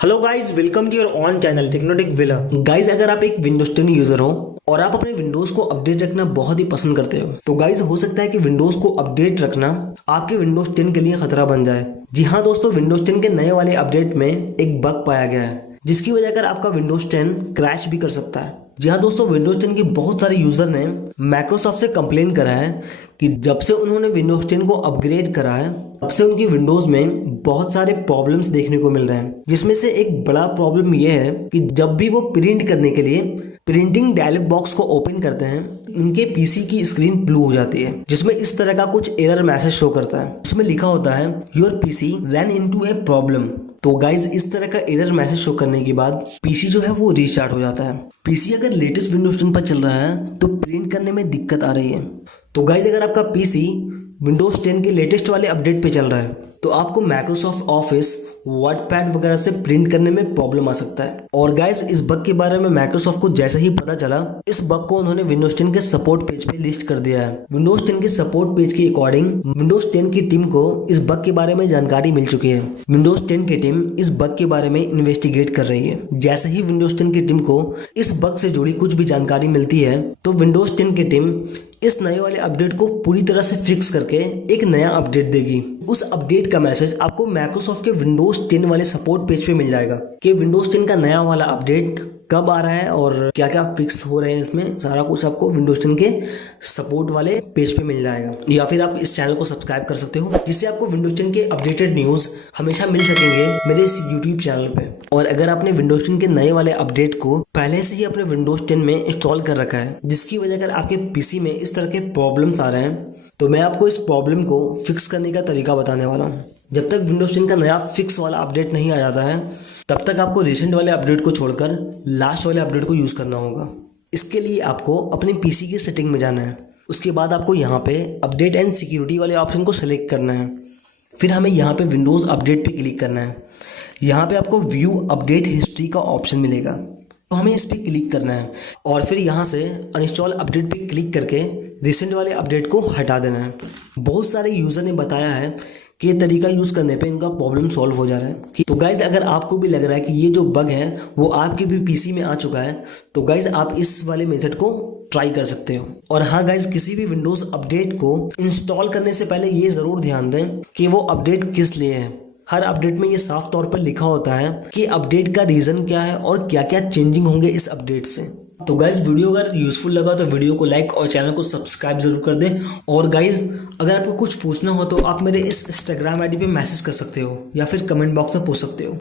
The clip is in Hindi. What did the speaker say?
Hello guys, welcome to your own channel Technotic Villa. Guys, अगर आप एक विंडोज 10 यूजर हो और आप अपने विंडोज को अपडेट रखना बहुत ही पसंद करते हो तो गाइस हो सकता है कि विंडोज को अपडेट रखना आपके विंडोज 10 के लिए खतरा बन जाए। जी हाँ दोस्तों, विंडोज 10 के नए वाले अपडेट में एक बग पाया गया है जिसकी वजह कर आपका विंडोज 10 क्रैश भी कर सकता है। जी हाँ दोस्तों, विंडोज 10 के बहुत सारे यूजर ने माइक्रोसॉफ्ट से कंप्लेन करा है कि जब से उन्होंने विंडोज 10 को अपग्रेड करा है तब से उनकी विंडोज में बहुत सारे प्रॉब्लम्स देखने को मिल रहे हैं, जिसमें से एक बड़ा प्रॉब्लम यह है कि जब भी वो प्रिंट करने के लिए प्रिंटिंग डायलॉग बॉक्स को ओपन करते हैं उनके पीसी की स्क्रीन ब्लू हो जाती है, जिसमें इस तरह का कुछ एरर मैसेज शो करता है। उसमें लिखा होता है your PC run into a problem. तो गाइज, इस तरह का एरर मैसेज शो करने के बाद पीसी जो है वो रीस्टार्ट हो जाता है। पीसी अगर लेटेस्ट विंडोज 10 पर चल रहा है तो प्रिंट करने में दिक्कत आ रही है। तो गाइज, अगर आपका पीसी विंडोज 10 के लेटेस्ट वाले अपडेट पे चल रहा है तो आपको माइक्रोसॉफ्ट ऑफिस वर्डपैड वगैरह से प्रिंट करने में प्रॉब्लम आ सकता है। और गाइस, इस बग के बारे में माइक्रोसॉफ्ट को जैसे ही पता चला इस बग को उन्होंने विंडोज 10 के सपोर्ट पेज पे लिस्ट कर दिया है। विंडोज 10 के सपोर्ट पेज के अकॉर्डिंग विंडोज 10 की टीम को इस बग के बारे में जानकारी मिल चुकी है। विंडोज 10 की टीम इस बग के बारे में इन्वेस्टिगेट कर रही है। जैसे ही विंडोज 10 की टीम को इस बग से जुड़ी कुछ भी जानकारी मिलती है तो विंडोज 10 की टीम इस नए वाले अपडेट को पूरी तरह से फिक्स करके एक नया अपडेट देगी। उस अपडेट का मैसेज आपको माइक्रोसॉफ्ट के विंडोज 10 वाले सपोर्ट पेज पे मिल जाएगा कि विंडोज 10 का नया वाला अपडेट कब आ रहा है और क्या क्या फिक्स हो रहे हैं। इसमें सारा कुछ आपको विंडोज 10 के सपोर्ट वाले पेज पे मिल जाएगा, या फिर आप इस चैनल को सब्सक्राइब कर सकते हो जिससे आपको विंडोज 10 के अपडेटेड न्यूज हमेशा मिल सकेंगे मेरे इस यूट्यूब चैनल पे। और अगर आपने विंडोज 10 के नए वाले अपडेट को पहले से ही अपने विंडोज 10 में इंस्टॉल कर रखा है जिसकी वजह कर आपके पीसी में इस तरह के प्रॉब्लम्स आ रहे हैं तो मैं आपको इस प्रॉब्लम को फिक्स करने का तरीका बताने वाला हूँ। जब तक विंडोज 10 का नया फिक्स वाला अपडेट नहीं आ जाता है तब तक आपको रिसेंट वाले अपडेट को छोड़कर लास्ट वाले अपडेट को यूज़ करना होगा। इसके लिए आपको अपने पीसी की सेटिंग में जाना है। उसके बाद आपको यहाँ पे अपडेट एंड सिक्योरिटी वाले ऑप्शन को सेलेक्ट करना है। फिर हमें यहाँ पे विंडोज़ अपडेट पे क्लिक करना है। यहाँ पे आपको व्यू अपडेट हिस्ट्री का ऑप्शन मिलेगा तो हमें इस पर क्लिक करना है और फिर यहाँ से अनइंस्टॉल अपडेट पे क्लिक करके रिसेंट वाले अपडेट को हटा देना है। बहुत सारे यूज़र ने बताया है कि ये तरीका यूज़ करने पे इनका प्रॉब्लम सॉल्व हो जा रहा है। तो गाइज, अगर आपको भी लग रहा है कि ये जो बग है वो आपके भी पीसी में आ चुका है तो गाइज आप इस वाले मेथड को ट्राई कर सकते हो। और हाँ गाइज, किसी भी विंडोज़ अपडेट को इंस्टॉल करने से पहले ये ज़रूर ध्यान दें कि वो अपडेट किस लिए है। हर अपडेट में ये साफ तौर पर लिखा होता है कि अपडेट का रीज़न क्या है और क्या क्या चेंजिंग होंगे इस अपडेट से। तो गाइज, वीडियो अगर यूजफुल लगा तो वीडियो को लाइक और चैनल को सब्सक्राइब जरूर कर दें। और गाइज, अगर आपको कुछ पूछना हो तो आप मेरे इस इंस्टाग्राम आईडी पे मैसेज कर सकते हो या फिर कमेंट बॉक्स में पूछ सकते हो।